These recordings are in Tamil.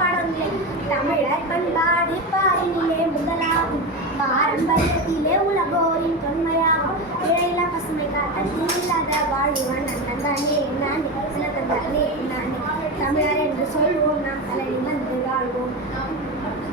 பாடவில்லை. தமிழர் பண்பாடு பாரினிலே முதலாகும், பாரம்பரியத்திலே உலகோரின் தொன்மையாகும். இழையில்லா பசுமை காட்டத்தில் இல்லாத வாழ்வான் தந்தானே நானே தந்தானே நானே. தமிழர் என்று சொல்வோம், நாம் தலை நிமிர்ந்து வாழ்வோம்.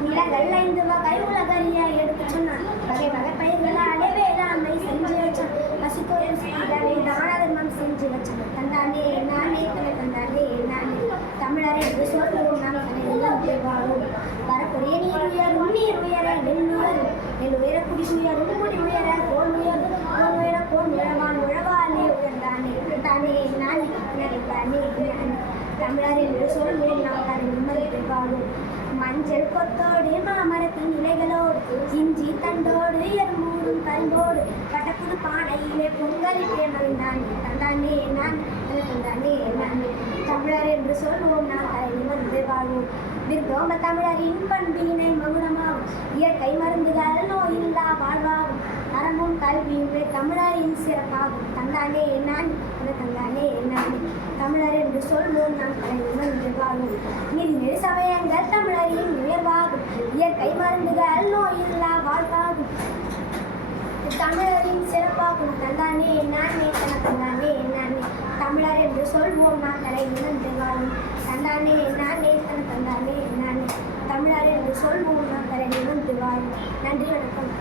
நிலங்கள் 5 வகை உலகறிய எடுத்து சொன்னான், வகை வகை பயிர்களாலே வேளாண்மை செஞ்சு வச்சான். பசிக்கொரு சிலரை தான தர்மம் செஞ்சு வச்சான். தந்தானே நானே தந்தானே நானே. தமிழர் என்று சொல்வோம், நாம் தலை நிமிர்ந்து வாழ்வோம். வரக்கூடிய நீர் உயரும் நீர் உயர நெல் உயரும், நெல் உயர குடி உயரும் குடி உயர கோல் உயரும், கோல் உயர கோல் உழவான் உழவானே உயர்ந்தானே தானே நானே தானே நானே. தமிழர் என்று சொல்வோம், நாம் தலை நிமிர்ந்து வாழ்வோம். மஞ்சள் கொத்தோடு மாமரத்தின் இலைகளோடு இஞ்சி தண்டோடு எறும்பூரும் கரும்போடு கட்டப்புது பானையிலே பொங்கலிலே மகிழ்ந்தானே தந்தானே நான் தந்தானே நானே. தமிழர் என்று சொல்வோம், நாம் தலை நிமிர்ந்து வாழ்வோம். விருந்தோம்ப தமிழரின் பண்பினை மகுடமாகும், இயற்கை மருந்துகள் நோயில்லா வாழ்வாகும். அறமும் கல்வியுமே தமிழரின் சிறப்பாகும். தந்தானே நான் தந்தானே நானே. தமிழர் என்று சொல்வோம், நாம் தலை நிமிர்ந்து வாழ்வோம். நீதி சமயங்கள் தமிழரின் உயர்வாகும், இயற்கை மருந்துகள் நோயில்லா வாழ்வாகும். தமிழரின் சிறப்பாகும். தந்தானே நானே தந்தானே நானே. தமிழர் என்று சொல்வோம், நாம் தலை நிமிர்ந்து வாழ்வோம். தந்தானே நானே தந்தானே நானே. தமிழர் என்று சொல்வோம், நாம் தலை நிமிர்ந்து வாழ்வோம். நன்றி, வணக்கம்.